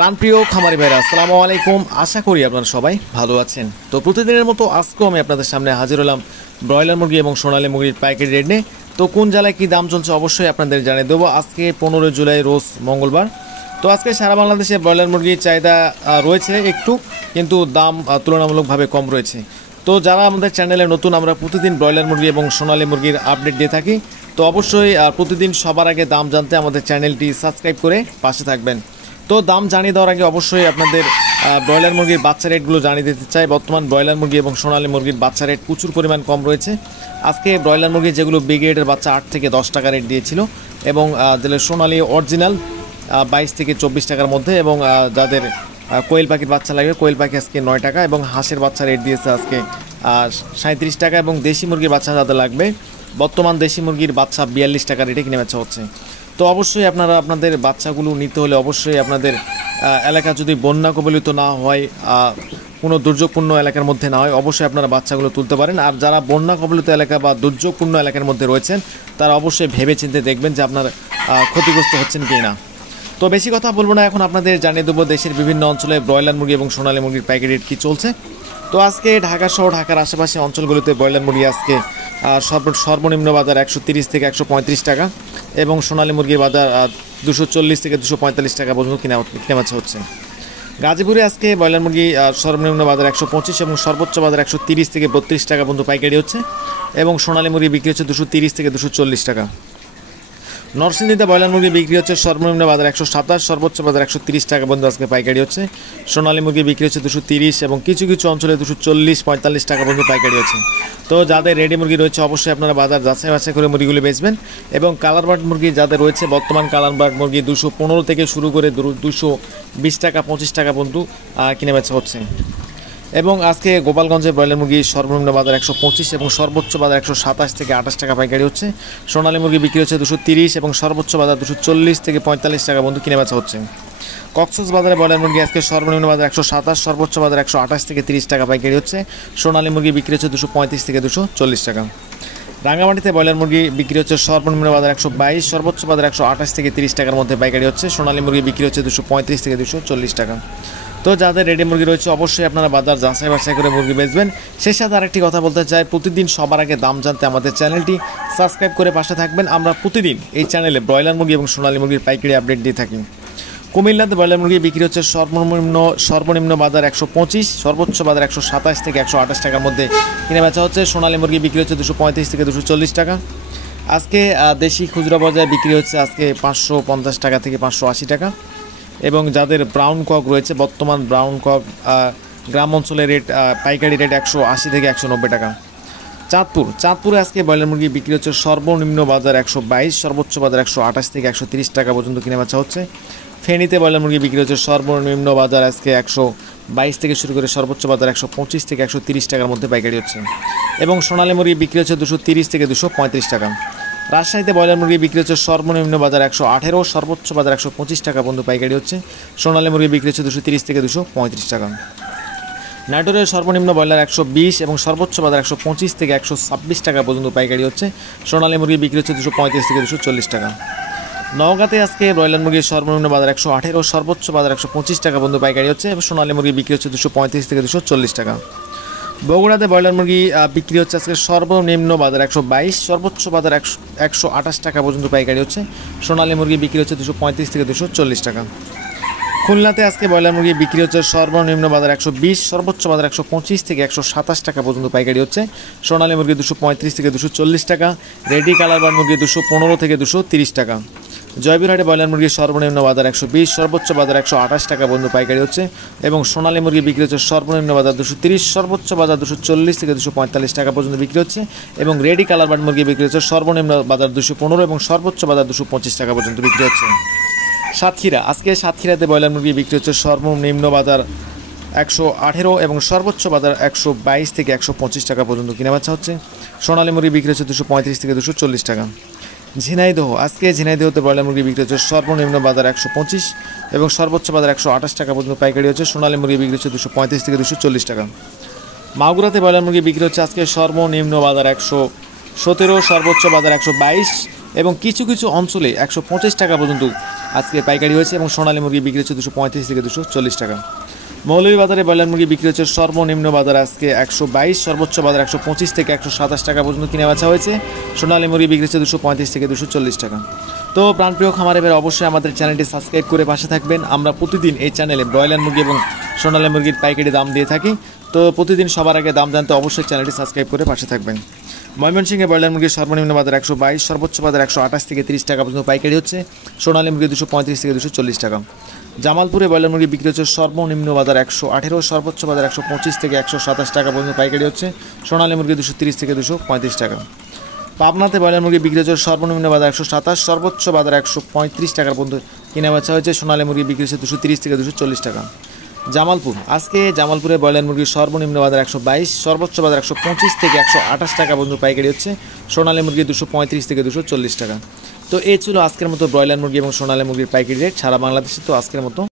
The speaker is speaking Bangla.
প্রাণপ্রিয় খামারি ভাইরা আসসালামু আলাইকুম। আশা করি আপনারা সবাই ভালো আছেন। তো প্রতিদিনের মতো আজকেও আমি আপনাদের সামনে হাজির হলাম ব্রয়লার মুরগি এবং সোনালী মুরগির পাইকারি রেট নিয়ে। তো কোন জেলায় কী দাম চলছে অবশ্যই আপনাদের জানিয়ে দেবো। আজকে 15 জুলাই রোজ মঙ্গলবার। তো আজকে সারা বাংলাদেশে ব্রয়লার মুরগির চাহিদা রয়েছে একটু, কিন্তু দাম তুলনামূলকভাবে কম রয়েছে। তো যারা আমাদের চ্যানেলে নতুন, আমরা প্রতিদিন ব্রয়লার মুরগি এবং সোনালী মুরগির আপডেট দিয়ে থাকি। তো অবশ্যই প্রতিদিন সবার আগে দাম জানতে আমাদের চ্যানেলটি সাবস্ক্রাইব করে পাশে থাকবেন। তো দাম জানিয়ে দেওয়ার আগে অবশ্যই আপনাদের ব্রয়লার মুরগির বাচ্চা রেটগুলো জানিয়ে দিতে চাই। বর্তমান ব্রয়লার মুরগি এবং সোনালী মুরগির বাচ্চা রেট প্রচুর পরিমাণ কম রয়েছে। আজকে ব্রয়লার মুরগি যেগুলো বিগ রেটের বাচ্চা 8 থেকে 10 টাকা রেট দিয়েছিল, এবং যাদের সোনালী অরিজিনাল 22 থেকে 24 টাকার মধ্যে, এবং যাদের কোয়েল পাখির বাচ্চা লাগবে কোয়েল পাখি আজকে 9 টাকা, এবং হাঁসের বাচ্চা রেট দিয়েছে আজকে 37 টাকা, এবং দেশি মুরগির বাচ্চা যাদের লাগবে বর্তমান দেশি মুরগির বাচ্চা 42 টাকা রেটে কিনে বেচা হচ্ছে। তো অবশ্যই আপনারা আপনাদের বাচ্চাগুলো নিতে হলে অবশ্যই আপনাদের এলাকা যদি বন্যা কবলিত না হয়, কোনো দুর্যোগপূর্ণ এলাকার মধ্যে না হয়, অবশ্যই আপনারা বাচ্চাগুলো তুলতে পারেন। আর যারা বন্যা কবলিত এলাকা বা দুর্যোগপূর্ণ এলাকার মধ্যে রয়েছেন তারা অবশ্যই ভেবে চিন্তে দেখবেন যে আপনার ক্ষতিগ্রস্ত হচ্ছেন কি না। তো বেশি কথা বলবো না, এখন আপনাদের জানিয়ে দেবো দেশের বিভিন্ন অঞ্চলে ব্রয়লার মুরগি এবং সোনালী মুরগির পাইকারি রেট কী চলছে। তো আজকে ঢাকা সহ ঢাকার আশেপাশে অঞ্চলগুলোতে ব্রয়লার মুরগি আজকে সর্বনিম্ন বাজার 130 থেকে 135 টাকা, এবং সোনালী মুরগির বাজার 240 থেকে 245 টাকা পর্যন্ত কেনাবেচা হচ্ছে। গাজীপুরে আজকে ব্রয়লার মুরগি সর্বনিম্ন বাজার 125 এবং সর্বোচ্চ বাজার 130 থেকে 32 টাকা পর্যন্ত পাইকারি হচ্ছে, এবং সোনালী মুরগি বিক্রি হচ্ছে 230 থেকে 240 টাকা। নরসিংদীতে ব্রয়লার মুরগি বিক্রি হচ্ছে সর্বনিম্ন বাজার 127, সর্বোচ্চ বাজার 130 টাকা পর্যন্ত আজকে পাইকারি হচ্ছে। সোনালী মুরগি বিক্রি হচ্ছে 230, এবং কিছু কিছু অঞ্চলে 240-45 টাকা পর্যন্ত পাইকারি হচ্ছে। তো যাদের রেডি মুরগি রয়েছে অবশ্যই আপনারা বাজার যাচাই বাছাই করে মুরগিগুলো বেচবেন। এবং কালার বার্ড মুরগি যাদের রয়েছে, বর্তমান কালার বার্ড মুরগি 215 থেকে শুরু করে 220 টাকা 25 টাকা পর্যন্ত কিনে বেচা হচ্ছে। এবং আজকে গোপালগঞ্জে ব্রয়লার মুরগি সর্বনিম্ন বাজার 125 এবং সর্বোচ্চ বাজার 127 থেকে 28 টাকা পাইকারি হচ্ছে। সোনালী মুরগি বিক্রি হচ্ছে 230 এবং সর্বোচ্চ বাজার 240 থেকে 45 টাকা পর্যন্ত কিনে বেচা হচ্ছে। কক্সবাজারে ব্রয়লার মুরগি আজকে সর্বনিম্ন বাজার 127, সর্বোচ্চ বাজার 128 থেকে 30 টাকা পাইকারি হচ্ছে। সোনালী মুরগি বিক্রি হচ্ছে 235 থেকে 240 টাকা। রাঙ্গামাটিতে ব্রয়লার মুরগি বিক্রি হচ্ছে সর্বনিম্ন বাজার 122, সর্বোচ্চ বাজার 128 থেকে 30 টাকার মধ্যে পাইকারি হচ্ছে। সোনালী মুরগি বিক্রি হচ্ছে 235 থেকে 240 টাকা। তো যাদের রেডি মুরগি রয়েছে অবশ্যই আপনারা বাজার যাচাই বাছাই করে মুরগি বেচবেন। সেই সাথে আরেকটি কথা বলতে চাই, প্রতিদিন সবার আগে দাম জানতে আমাদের চ্যানেলটি সাবস্ক্রাইব করে পাশে থাকবেন। আমরা প্রতিদিন এই চ্যানেলে ব্রয়লার মুরগি এবং সোনালী মুরগির পাইকারি আপডেট দিয়ে থাকি। কুমিল্লাতে ব্রয়লার মুরগি বিক্রি হচ্ছে সর্বনিম্ন বাজার 125, সর্বোচ্চ বাজার 127 থেকে 128 টাকার মধ্যে কিনে বেচা হচ্ছে। সোনালী মুরগি বিক্রি হচ্ছে 235 থেকে 240 টাকা। আজকে দেশি খুচরা বাজারে বিক্রি হচ্ছে আজকে 550 টাকা থেকে 580 টাকা। এবং যাদের ব্রাউন কক রয়েছে, বর্তমান ব্রাউন কক গ্রাম অঞ্চলের রেট পাইকারি রেট 180 থেকে 190 টাকা। চাঁদপুরে আজকে ব্রয়লার মুরগি বিক্রি হচ্ছে সর্বনিম্ন বাজার 122, সর্বোচ্চ বাজার 128 থেকে 130 টাকা পর্যন্ত কিনে বেচা হচ্ছে। ফেনীতে ব্রয়লার মুরগি বিক্রি হচ্ছে সর্বনিম্ন বাজার আজকে 122 থেকে শুরু করে সর্বোচ্চ বাজার 125 থেকে 130 টাকার মধ্যে পাইকারি হচ্ছে। এবং সোনালী মুরগি বিক্রি হচ্ছে 230 থেকে 235 টাকা। রাজশাহীতে ব্রয়লার মুরগি বিক্রি হচ্ছে সর্বনিম্ন বাজার 118, সর্বোচ্চ বাজার 125 টাকা পর্যন্ত পাইকারি হচ্ছে। সোনালী মুরগি বিক্রি হচ্ছে 230 থেকে 235 টাকা। নাটোরের সর্বনিম্ন ব্রয়লার 120 এবং সর্বোচ্চ বাজার 125 থেকে 126 টাকা পর্যন্ত পাইকারি হচ্ছে। সোনালী মুরগি বিক্রি হচ্ছে 235 থেকে 240 টাকা। নওগাঁতে আজকে ব্রয়লার মুরগির সর্বনিম্ন বাজার 118, সর্বোচ্চ বাজার 125 টাকা পর্যন্ত পাইকারি হচ্ছে, এবং সোনালী মুরগি বিক্রি হচ্ছে 235 থেকে 240 টাকা। বগুড়াতে ব্রয়লার মুরগি বিক্রি হচ্ছে আজকে সর্বনিম্ন বাজার 122, সর্বোচ্চ বাজার 128 টাকা পর্যন্ত পাইকারি হচ্ছে। সোনালী মুরগি বিক্রি হচ্ছে 235 থেকে 240 টাকা। খুলনাতে আজকে ব্রয়লার মুরগি বিক্রি হচ্ছে সর্বনিম্ন বাজার 120, সর্বোচ্চ বাজার 125 থেকে 127 টাকা পর্যন্ত পাইকারি হচ্ছে। সোনালী মুরগি 235 থেকে 240 টাকা। রেডি কালার বার্ড মুরগি 215 থেকে 230 টাকা। জয়পুরহাটে ব্রয়লার মুরগির সর্বনিম্ন বাজার 120, সর্বোচ্চ বাজার 128 টাকা পর্যন্ত পাইকারি হচ্ছে, এবং সোনালী মুরগি বিক্রি হচ্ছে সর্বনিম্ন বাজার 230, সর্বোচ্চ বাজার 240 থেকে 245 টাকা পর্যন্ত বিক্রি হচ্ছে। এবং রেডি কালার বার্ড মুরগি বিক্রি হচ্ছে সর্বনিম্ন বাজার 215 এবং সর্বোচ্চ বাজার 225 টাকা পর্যন্ত বিক্রি হচ্ছে। আজকে সাতক্ষীরাতে ব্রয়লার মুরগি বিক্রি হচ্ছে সর্বনিম্ন বাজার 118 এবং সর্বোচ্চ বাজার 122 থেকে 125 টাকা পর্যন্ত কিনে বেচা হচ্ছে। সোনালী মুরগি বিক্রি হচ্ছে 235 থেকে 240 টাকা। ঝিনাইদহতে ব্রয়লার মুরগি বিক্রি হচ্ছে সর্বনিম্ন বাজার 125 এবং সর্বোচ্চ বাজার 128 টাকা পর্যন্ত পাইকারি হচ্ছে। সোনালী মুরগি বিক্রি হচ্ছে 235 থেকে 240 টাকা। মাগুরাতে ব্রয়লার মুরগি বিক্রি হচ্ছে আজকে সর্বনিম্ন বাজার 117, সর্বোচ্চ বাজার 122 এবং কিছু কিছু অঞ্চলে 125 টাকা পর্যন্ত আজকে পাইকারি হয়েছে এবং সোনালী মুরগি বিক্রি হচ্ছে 235 থেকে 240 টাকা। মৌলভীবাজারে ব্রয়লার মুরগি বিক্রি হচ্ছে সর্বনিম্ন বাজার আজকে 122, সর্বোচ্চ বাজার 125 থেকে 127 টাকা পর্যন্ত কিনে বেচা হয়েছে। সোনালী মুরগি বিক্রি হচ্ছে 235 থেকে 240 টাকা। তো প্রাণপ্রিয় খামারে ভাই অবশ্যই আমাদের চ্যানেলটি সাবস্ক্রাইব করে পাশে থাকবেন। আমরা প্রতিদিন এই চ্যানেলে ব্রয়লার মুরগি এবং সোনালী মুরগির পাইকারি দাম দিয়ে থাকি। তো প্রতিদিন সবার আগে দাম জানতে অবশ্যই চ্যানেলটি সাবস্ক্রাইব করে পাশে থাকবেন। ময়মনসিংহে ব্রয়লার মুরগির সর্বনিম্ন বাজার 122, সর্বোচ্চ বাজার 128 থেকে 30 টাকা পর্যন্ত পাইকারি হচ্ছে। সোনালী মুরগি 235 থেকে 240 টাকা। জামালপুরে ব্রয়লার মুরগি বিক্রি হচ্ছে সর্বনিম্ন বাজার 118, সর্বোচ্চ বাজার 125 থেকে 127 টাকা পর্যন্ত পাইকারি হচ্ছে। সোনালী মুরগি 230 থেকে 235 টাকা। পাবনাতে ব্রয়লার মুরগি বিক্রি হচ্ছে সর্বনিম্ন বাজার 127, সর্বোচ্চ বাজার 135 টাকার পর্যন্ত কিনা বেচা হয়েছে। সোনালী মুরগি বিক্রি হচ্ছে 230 থেকে 240 টাকা। জামালপুর, আজকে জামালপুরে ব্রয়লার মুরগির সর্বনিম্ন বাজার 122, সর্বোচ্চ বাজার 125 থেকে 128 টাকা পর্যন্ত পাইকারি হচ্ছে। সোনালী মুরগি 235 থেকে 240 টাকা। তো এই ছিল আজকের মতো ব্রয়লার মুরগি এবং সোনালী মুরগির পাইকারি রেট সারা বাংলাদেশে। তো আজকের মতো